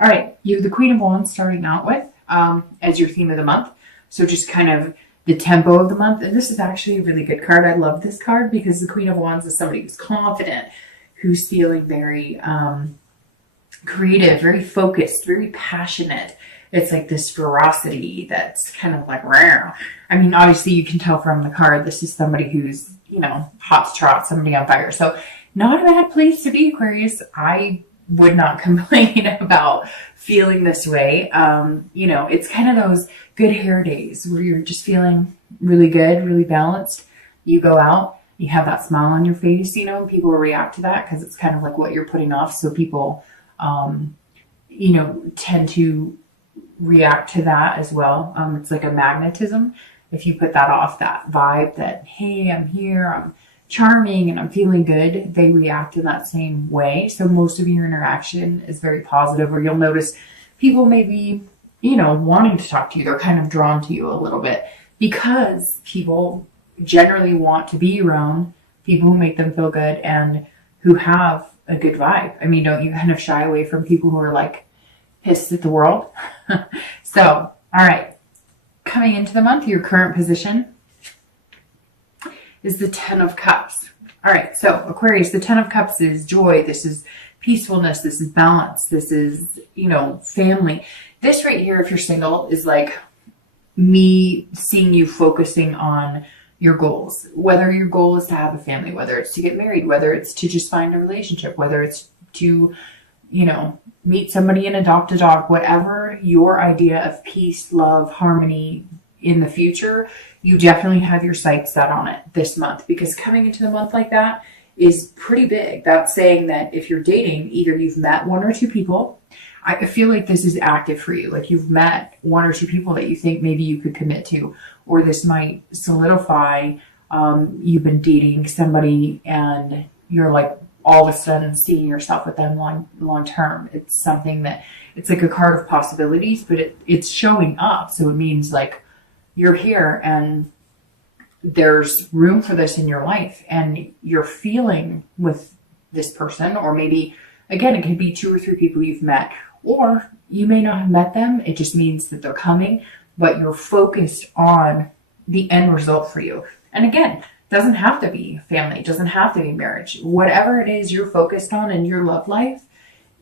All right, you have the Queen of Wands starting out with as your theme of the month. So just kind of the tempo of the month. And this is actually a really good card. I love this card because the Queen of Wands is somebody who's confident, who's feeling very creative, very focused, very passionate. It's like this ferocity that's kind of like rare. I mean, obviously you can tell from the card, this is somebody who's, hot to trot, somebody on fire. So not a bad place to be, Aquarius. I would not complain about feeling this way. It's kind of those good hair days where you're just feeling really good, really balanced. You go out, you have that smile on your face, and people react to that because it's kind of like what you're putting off. So people, tend to react to that as well. It's like a magnetism. If you put that off, that vibe that, hey, I'm here, I'm charming and I'm feeling good, they react in that same way. So most of your interaction is very positive, or you'll notice people may be, wanting to talk to you. They're kind of drawn to you a little bit because people generally want to be around people who make them feel good and who have a good vibe. I mean, don't you kind of shy away from people who are like pissed at the world? So, all right. Coming into the month, your current position is the Ten of Cups. All right, so Aquarius, the Ten of Cups is joy. This is peacefulness. This is balance. This is, family. This right here, if you're single, is like me seeing you focusing on your goals. Whether your goal is to have a family, whether it's to get married, whether it's to just find a relationship, whether it's to, meet somebody and adopt a dog, whatever your idea of peace, love, harmony in the future, you definitely have your sights set on it this month, because coming into the month like that is pretty big. That's saying that if you're dating, either you've met one or two people. I feel like this is active for you. Like you've met one or two people that you think maybe you could commit to, or this might solidify. You've been dating somebody and you're like all of a sudden seeing yourself with them long term. It's something that it's like a card of possibilities, but it's showing up. So it means like you're here and there's room for this in your life and you're feeling with this person, or maybe again, it could be two or three people you've met, or you may not have met them. It just means that they're coming, but you're focused on the end result for you. And again, doesn't have to be family, doesn't have to be marriage. Whatever it is you're focused on in your love life,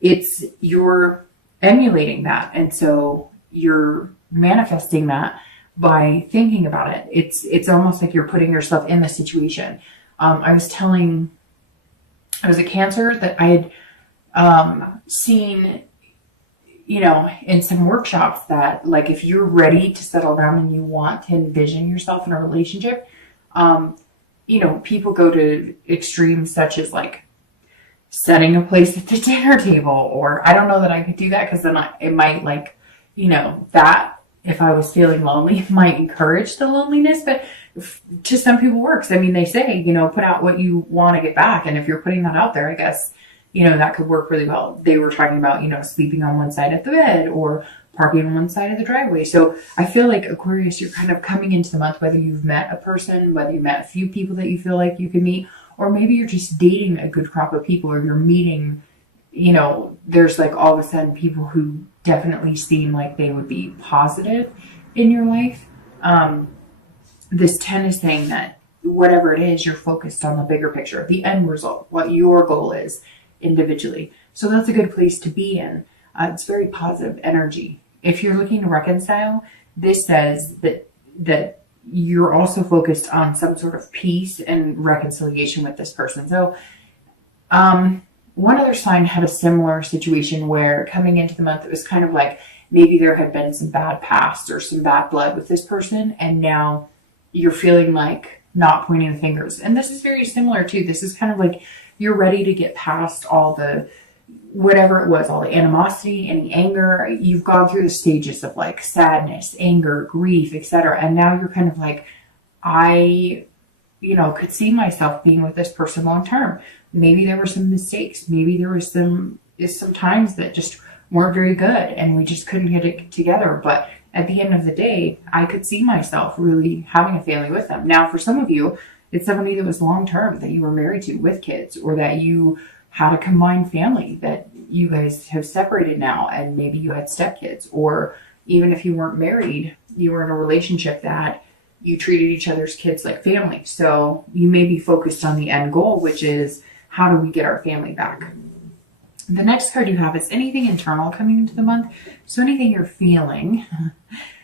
you're emulating that. And so you're manifesting that by thinking about it. It's almost like you're putting yourself in the situation. I was a Cancer that I had seen, in some workshops that like if you're ready to settle down and you want to envision yourself in a relationship, people go to extremes such as like setting a place at the dinner table, or I don't know that I could do that because then it might that if I was feeling lonely might encourage the loneliness, but to some people works. I mean, they say, put out what you want to get back. And if you're putting that out there, I guess, that could work really well. They were talking about, sleeping on one side of the bed or parking on one side of the driveway. So I feel like Aquarius, you're kind of coming into the month, whether you've met a person, whether you met a few people that you feel like you can meet, or maybe you're just dating a good crop of people, or you're meeting, there's like all of a sudden people who definitely seem like they would be positive in your life. This 10 is saying that whatever it is, you're focused on the bigger picture, the end result, what your goal is individually. So that's a good place to be in. It's very positive energy. If you're looking to reconcile, this says that you're also focused on some sort of peace and reconciliation with this person. So one other sign had a similar situation where coming into the month, it was kind of like maybe there had been some bad past or some bad blood with this person, and now you're feeling like not pointing the fingers. And this is very similar too. This is kind of like you're ready to get past all the whatever it was, all the animosity, any anger. You've gone through the stages of like sadness, anger, grief, etc. And now you're kind of like, I, could see myself being with this person long term. Maybe there were some mistakes. Maybe there was some times that just weren't very good and we just couldn't get it together. But at the end of the day, I could see myself really having a family with them. Now, for some of you, it's somebody that was long term, that you were married to with kids, or that you had a combined family that you guys have separated now and maybe you had stepkids, or even if you weren't married, you were in a relationship that you treated each other's kids like family. So you may be focused on the end goal, which is how do we get our family back? The next card you have is anything internal coming into the month. So anything you're feeling.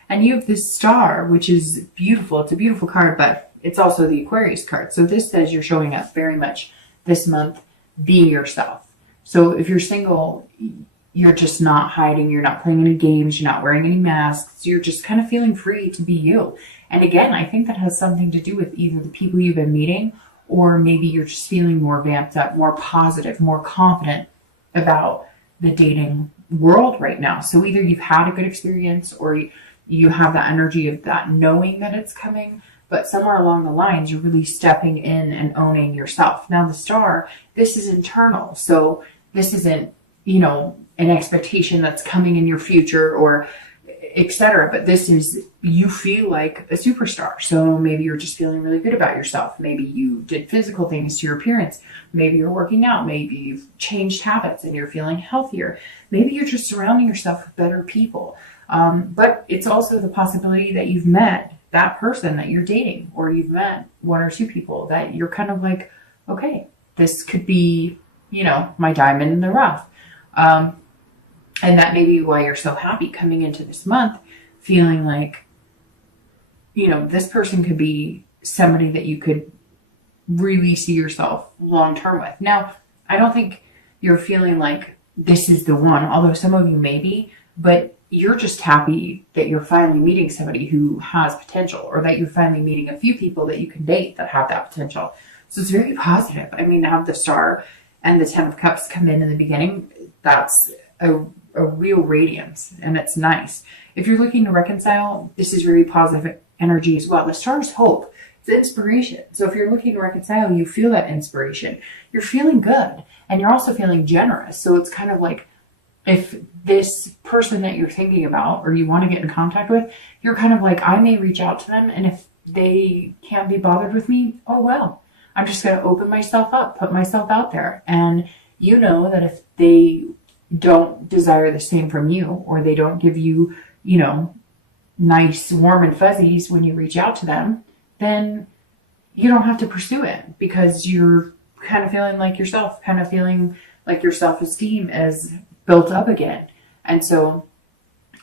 And you have this star, which is beautiful. It's a beautiful card, but it's also the Aquarius card. So this says you're showing up very much this month being yourself. So if you're single, you're just not hiding. You're not playing any games. You're not wearing any masks. You're just kind of feeling free to be you. And again, I think that has something to do with either the people you've been meeting, or maybe you're just feeling more vamped up, more positive, more confident about the dating world right now. So either you've had a good experience, or you have that energy of that knowing that it's coming, but somewhere along the lines, you're really stepping in and owning yourself. Now the star, this is internal. So this isn't, an expectation that's coming in your future or etc. But this is, you feel like a superstar. So maybe you're just feeling really good about yourself. Maybe you did physical things to your appearance. Maybe you're working out. Maybe you've changed habits and you're feeling healthier. Maybe you're just surrounding yourself with better people. But it's also the possibility that you've met that person that you're dating, or you've met one or two people that you're kind of like, okay, this could be, my diamond in the rough. And that may be why you're so happy coming into this month, feeling like, this person could be somebody that you could really see yourself long term with. Now, I don't think you're feeling like this is the one, although some of you may be, but you're just happy that you're finally meeting somebody who has potential, or that you're finally meeting a few people that you can date that have that potential. So it's very positive. I mean, to have the star and the 10 of cups come in the beginning, that's a real radiance, and it's nice. If you're looking to reconcile, this is very positive energy as well. The star is hope. It's inspiration. So if you're looking to reconcile, you feel that inspiration. You're feeling good, and you're also feeling generous. So it's kind of like, if this person that you're thinking about or you want to get in contact with, you're kind of like, I may reach out to them, and if they can't be bothered with me, oh well, I'm just going to open myself up, put myself out there. And you know that if they don't desire the same from you, or they don't give you, nice, warm and fuzzies when you reach out to them, then you don't have to pursue it, because you're kind of feeling like yourself, kind of feeling like your self-esteem is built up again. And so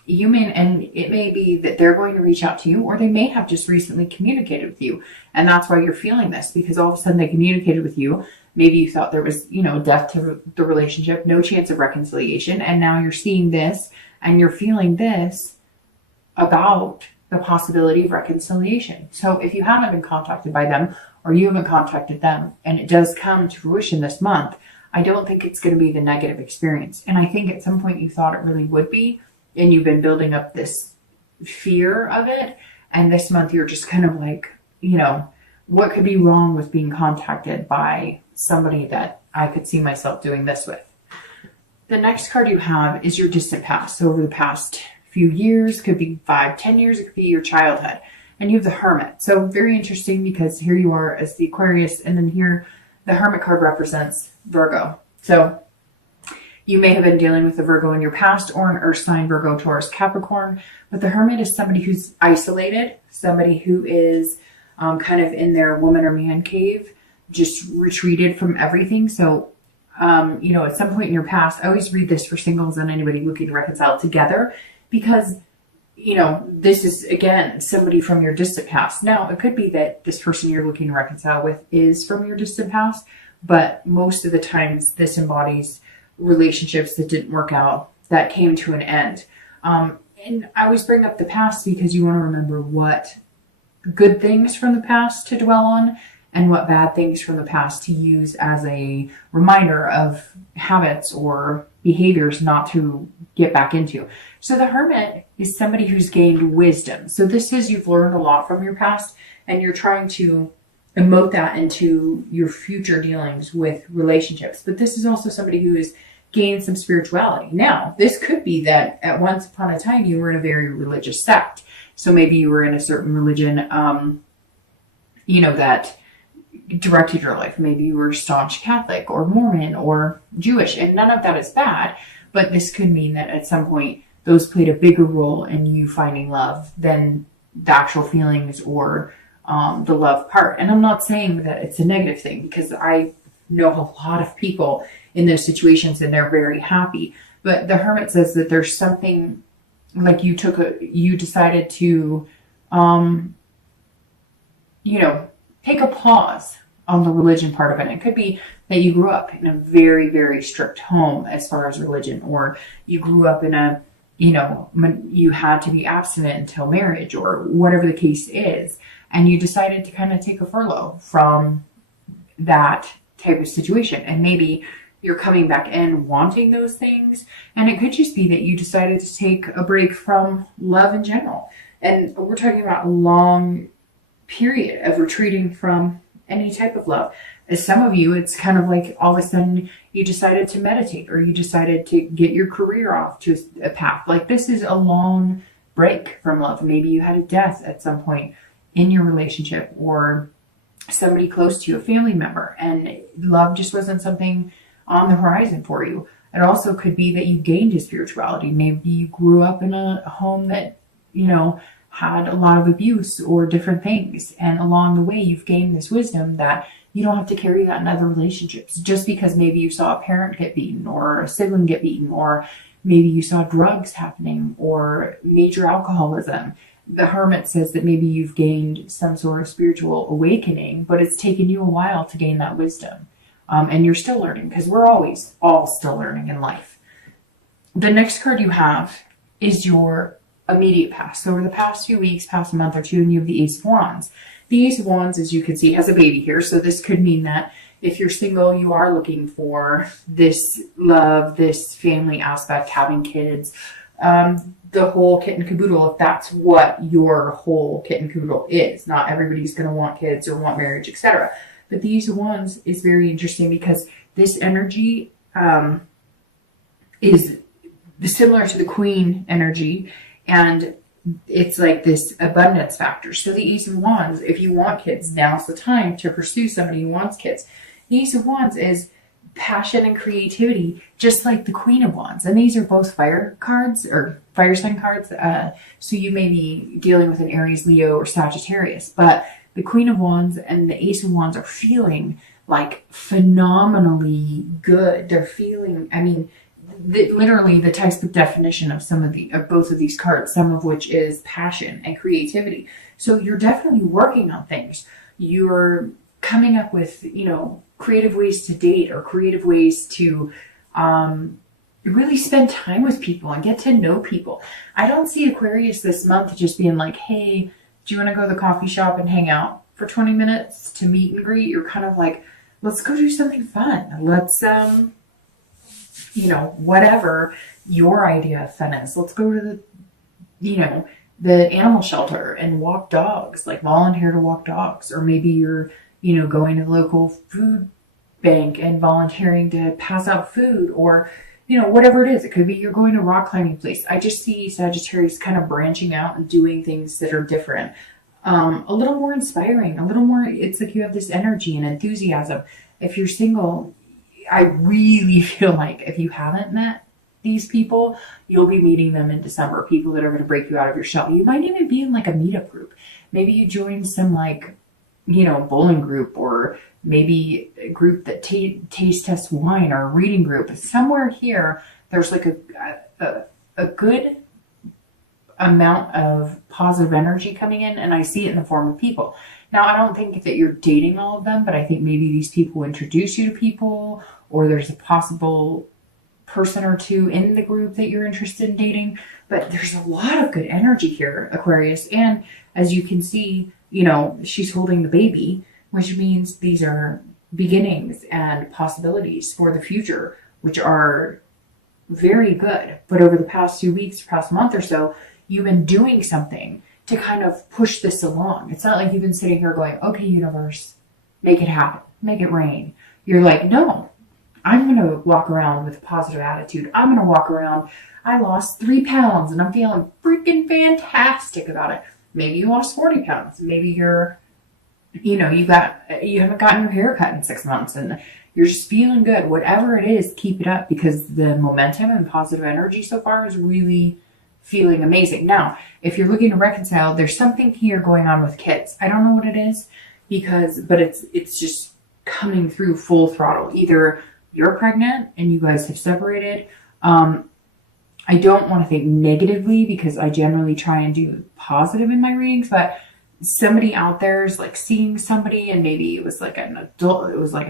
and it may be that they're going to reach out to you, or they may have just recently communicated with you. And that's why you're feeling this, because all of a sudden they communicated with you. Maybe you thought there was, death to the relationship, no chance of reconciliation. And now you're seeing this and you're feeling this about the possibility of reconciliation. So if you haven't been contacted by them, or you haven't contacted them, and it does come to fruition this month, I don't think it's going to be the negative experience. And I think at some point you thought it really would be, and you've been building up this fear of it. And this month you're just kind of like, what could be wrong with being contacted by somebody that I could see myself doing this with? The next card you have is your distant past. So over the past few years, could be 5-10 years, it could be your childhood. And you have the Hermit. So very interesting, because here you are as the Aquarius, and then here the Hermit card represents Virgo. So you may have been dealing with a Virgo in your past, or an Earth sign, Virgo, Taurus, Capricorn. But the Hermit is somebody who's isolated, somebody who is kind of in their woman or man cave, just retreated from everything. So, at some point in your past, I always read this for singles and anybody looking to reconcile together, because, this is, again, somebody from your distant past. Now, it could be that this person you're looking to reconcile with is from your distant past, but most of the times this embodies relationships that didn't work out, that came to an end. And I always bring up the past because you want to remember what good things from the past to dwell on, and what bad things from the past to use as a reminder of habits or behaviors not to get back into. So the Hermit is somebody who's gained wisdom. So this is, you've learned a lot from your past, and you're trying to emote that into your future dealings with relationships. But this is also somebody who has gained some spirituality. Now, this could be that at once upon a time you were in a very religious sect. So maybe you were in a certain religion, that directed your life. Maybe you were staunch Catholic or Mormon or Jewish, and none of that is bad, but this could mean that at some point those played a bigger role in you finding love than the actual feelings or the love part. And I'm not saying that it's a negative thing, because I know a lot of people in those situations and they're very happy. But the Hermit says that there's something like you decided to, take a pause on the religion part of it. It could be that you grew up in a very, very strict home as far as religion, or you grew up in a, you had to be abstinent until marriage, or whatever the case is. And you decided to kind of take a furlough from that type of situation. And maybe you're coming back in wanting those things. And it could just be that you decided to take a break from love in general. And we're talking about a long period of retreating from any type of love. As some of you, it's kind of like all of a sudden you decided to meditate, or you decided to get your career off to a path. Like, this is a long break from love. Maybe you had a death at some point in your relationship, or somebody close to you, a family member, and love just wasn't something on the horizon for you. It also could be that you gained a spirituality. Maybe you grew up in a home that, had a lot of abuse or different things. And along the way, you've gained this wisdom that you don't have to carry that in other relationships. Just because maybe you saw a parent get beaten, or a sibling get beaten, or maybe you saw drugs happening, or major alcoholism. The Hermit says that maybe you've gained some sort of spiritual awakening, but it's taken you a while to gain that wisdom. And you're still learning, because we're always all still learning in life. The next card you have is your immediate past. So over the past few weeks, past month or two, and you have the Ace of Wands. The Ace of Wands, as you can see, has a baby here. So this could mean that if you're single, you are looking for this love, this family aspect, having kids, the whole kit and caboodle, if that's what your whole kit and caboodle is. Not everybody's going to want kids or want marriage, etc. But the Ace of Wands is very interesting, because this energy is similar to the Queen energy, and it's like this abundance factor. So the Ace of Wands, if you want kids, now's the time to pursue somebody who wants kids. The Ace of Wands is passion and creativity, just like the Queen of Wands. And these are both fire cards, or fire sign cards. So you may be dealing with an Aries, Leo, or Sagittarius. But the Queen of Wands and the Ace of Wands are feeling like phenomenally good. They're feeling, literally the textbook definition of both of these cards, some of which is passion and creativity. So you're definitely working on things. You're coming up with, creative ways to date, or creative ways to really spend time with people and get to know people. I don't see Aquarius this month just being like, hey, do you want to go to the coffee shop and hang out for 20 minutes to meet and greet? You're kind of like, let's go do something fun. Let's, whatever your idea of fun is. Let's go to the animal shelter and walk dogs, like volunteer to walk dogs. Or maybe you're, going to the local food bank and volunteering to pass out food, or, whatever it is. It could be you're going to a rock climbing place. I just see Sagittarius kind of branching out and doing things that are different. A little more inspiring, a little more, it's like you have this energy and enthusiasm. If you're single, I really feel like if you haven't met these people, you'll be meeting them in December. People that are going to break you out of your shell. You might even be in like a meetup group. Maybe you join some bowling group, or maybe a group that taste tests wine, or a reading group. Somewhere here, there's like a good amount of positive energy coming in, and I see it in the form of people. Now, I don't think that you're dating all of them, but I think maybe these people introduce you to people, or there's a possible person or two in the group that you're interested in dating. But there's a lot of good energy here, Aquarius. And as you can see, she's holding the baby, which means these are beginnings and possibilities for the future, which are very good. But over the past 2 weeks, past month or so, you've been doing something to kind of push this along. It's not like you've been sitting here going, okay, universe, make it happen, make it rain. You're like, no, I'm going to walk around with a positive attitude. I'm going to walk around, I lost 3 pounds and I'm feeling freaking fantastic about it. Maybe you lost 40 pounds. Maybe you're you know, you haven't gotten your hair cut in 6 months and you're just feeling good. Whatever it is, keep it up, because the momentum and positive energy so far is really feeling amazing. Now, if you're looking to reconcile, there's something here going on with kids. I don't know what it is, but it's just coming through full throttle. Either you're pregnant and you guys have separated. I don't want to think negatively, because I generally try and do positive in my readings, but somebody out there is like seeing somebody, and maybe it was like an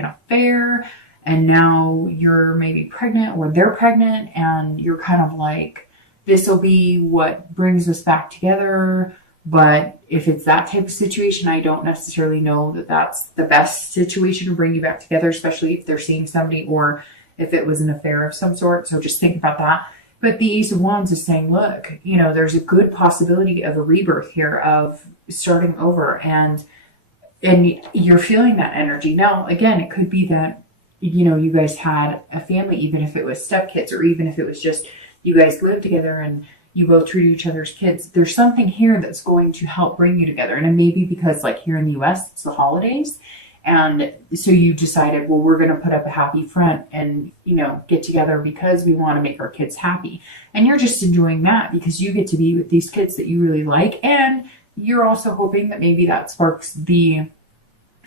affair, and now you're maybe pregnant or they're pregnant, and you're kind of like, this will be what brings us back together. But if it's that type of situation, I don't necessarily know that that's the best situation to bring you back together, especially if they're seeing somebody or if it was an affair of some sort. So just think about that. But the Ace of Wands is saying, look, you know, there's a good possibility of a rebirth here, of starting over, and you're feeling that energy. Now, again, it could be that, you know, you guys had a family, even if it was stepkids, or even if it was just you guys live together and you both treat each other's kids. There's something here that's going to help bring you together. And it may be because, like, here in the US, it's the holidays. And so you decided, well, we're going to put up a happy front and, you know, get together because we want to make our kids happy. And you're just enjoying that because you get to be with these kids that you really like. And you're also hoping that maybe that sparks the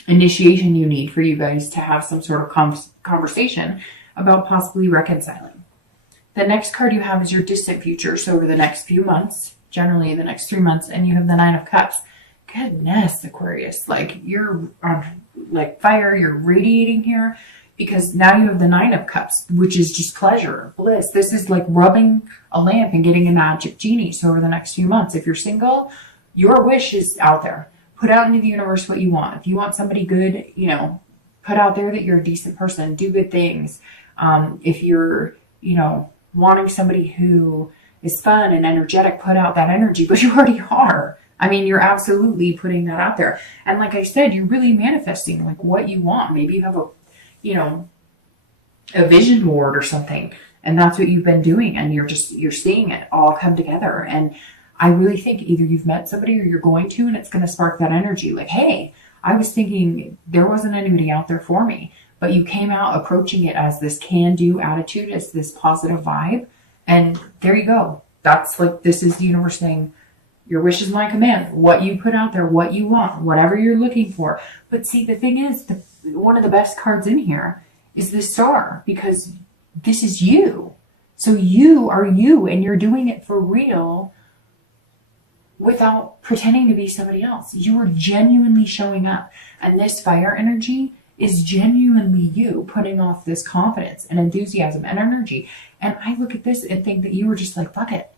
initiation you need for you guys to have some sort of conversation about possibly reconciling. The next card you have is your distant future. So over the next few months, generally the next 3 months, and you have the Nine of Cups. Goodness, Aquarius, like, you're on like fire, you're radiating here, because now you have the Nine of Cups, which is just pleasure, bliss. This is like rubbing a lamp and getting a magic genie. So over the next few months, if you're single, your wish is out there. Put out into the universe what you want. If you want somebody good, you know, put out there that you're a decent person, do good things. If you're, you know, wanting somebody who is fun and energetic, put out that energy, but you already are. I mean, you're absolutely putting that out there. And like I said, you're really manifesting like what you want. Maybe you have a, you know, a vision board or something, and that's what you've been doing. And you're seeing it all come together. And I really think either you've met somebody or you're going to, and it's going to spark that energy. Like, hey, I was thinking there wasn't anybody out there for me, but you came out approaching it as this can-do attitude, as this positive vibe. And there you go. That's like, this is the universe saying, your wish is my command. What you put out there, what you want, whatever you're looking for. But see, the thing is, one of the best cards in here is the Star, because this is you. So you are you, and you're doing it for real without pretending to be somebody else. You are genuinely showing up. And this fire energy is genuinely you putting off this confidence and enthusiasm and energy. And I look at this and think that you were just like, fuck it.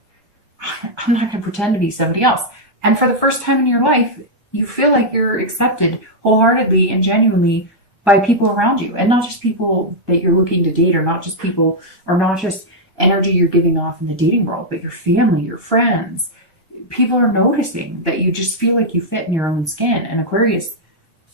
I'm not going to pretend to be somebody else. And for the first time in your life, you feel like you're accepted wholeheartedly and genuinely by people around you, and not just people that you're looking to date, or not just people, or not just energy you're giving off in the dating world, but your family, your friends. People are noticing that you just feel like you fit in your own skin. And Aquarius,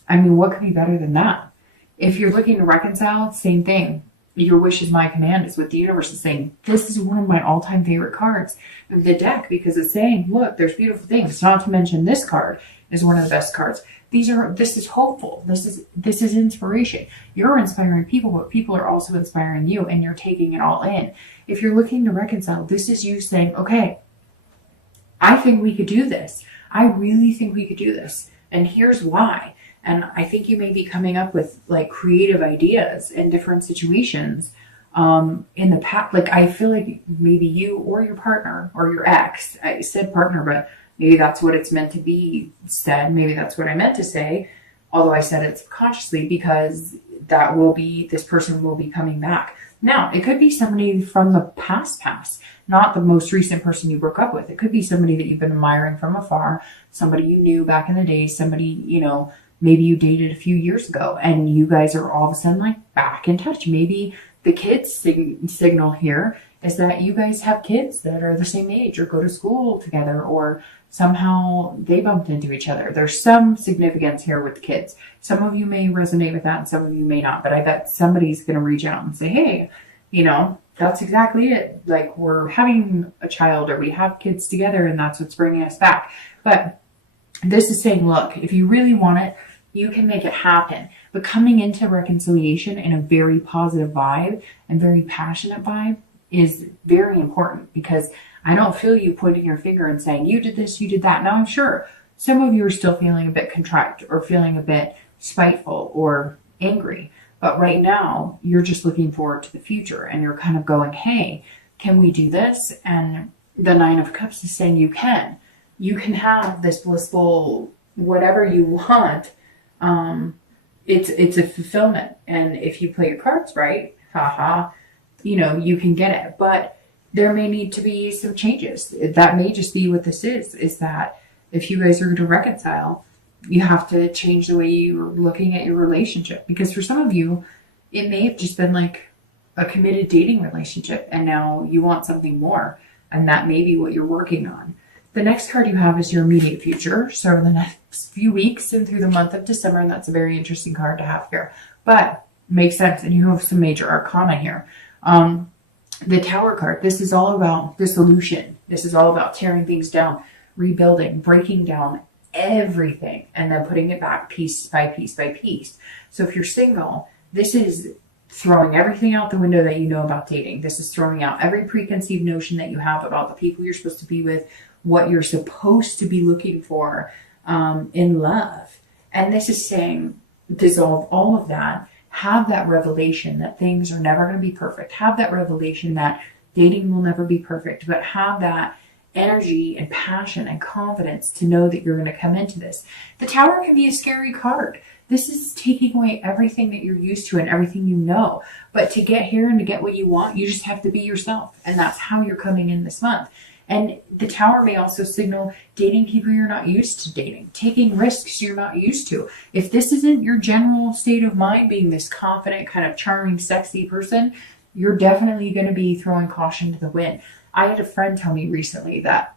I mean, what could be better than that? If you're looking to reconcile, same thing. Your wish is my command is what the universe is saying. This is one of my all-time favorite cards of the deck, because it's saying, look, there's beautiful things. Not to mention this card is one of the best cards. This is hopeful. This is inspiration. You're inspiring people, but people are also inspiring you, and you're taking it all in. If you're looking to reconcile, this is you saying, okay, I think we could do this. I really think we could do this. And here's why. And I think you may be coming up with like creative ideas in different situations in the past. Like, I feel like maybe you or your partner or your ex, I said partner, but maybe that's what it's meant to be said. Maybe that's what I meant to say, although I said it subconsciously, because this person will be coming back. Now, it could be somebody from the past, not the most recent person you broke up with. It could be somebody that you've been admiring from afar, somebody you knew back in the day, somebody, you know, maybe you dated a few years ago, and you guys are all of a sudden like back in touch. Maybe the kids signal here is that you guys have kids that are the same age or go to school together, or somehow they bumped into each other. There's some significance here with the kids. Some of you may resonate with that and some of you may not, but I bet somebody's going to reach out and say, hey, you know, that's exactly it. Like, we're having a child, or we have kids together, and that's what's bringing us back. But this is saying, look, if you really want it, You can make it happen. But coming into reconciliation in a very positive vibe and very passionate vibe is very important, because I don't feel you pointing your finger and saying, you did this, you did that. Now, I'm sure some of you are still feeling a bit contrite or feeling a bit spiteful or angry. But right now, you're just looking forward to the future, and you're kind of going, hey, can we do this? And the Nine of Cups is saying you can. You can have this blissful whatever you want. It's a fulfillment. And if you play your cards right, you can get it. But there may need to be some changes. That may just be what this is that if you guys are going to reconcile, you have to change the way you're looking at your relationship. Because for some of you, it may have just been like a committed dating relationship, and now you want something more. And that may be what you're working on. The next card you have is your immediate future. So in the next few weeks and through the month of December, and that's a very interesting card to have here. But makes sense, and you have some major arcana here. The Tower card, this is all about dissolution. This is all about tearing things down, rebuilding, breaking down everything, and then putting it back piece by piece by piece. So if you're single, this is throwing everything out the window that you know about dating. This is throwing out every preconceived notion that you have about the people you're supposed to be with, what you're supposed to be looking for in love. And this is saying, dissolve all of that. Have that revelation that things are never going to be perfect. Have that revelation that dating will never be perfect, but have that energy and passion and confidence to know that you're going to come into this. The Tower can be a scary card. This is taking away everything that you're used to and everything you know. But to get here and to get what you want, you just have to be yourself. And that's how you're coming in this month. And the Tower may also signal dating people you're not used to dating, taking risks you're not used to. If this isn't your general state of mind, being this confident, kind of charming, sexy person, you're definitely going to be throwing caution to the wind. I had a friend tell me recently that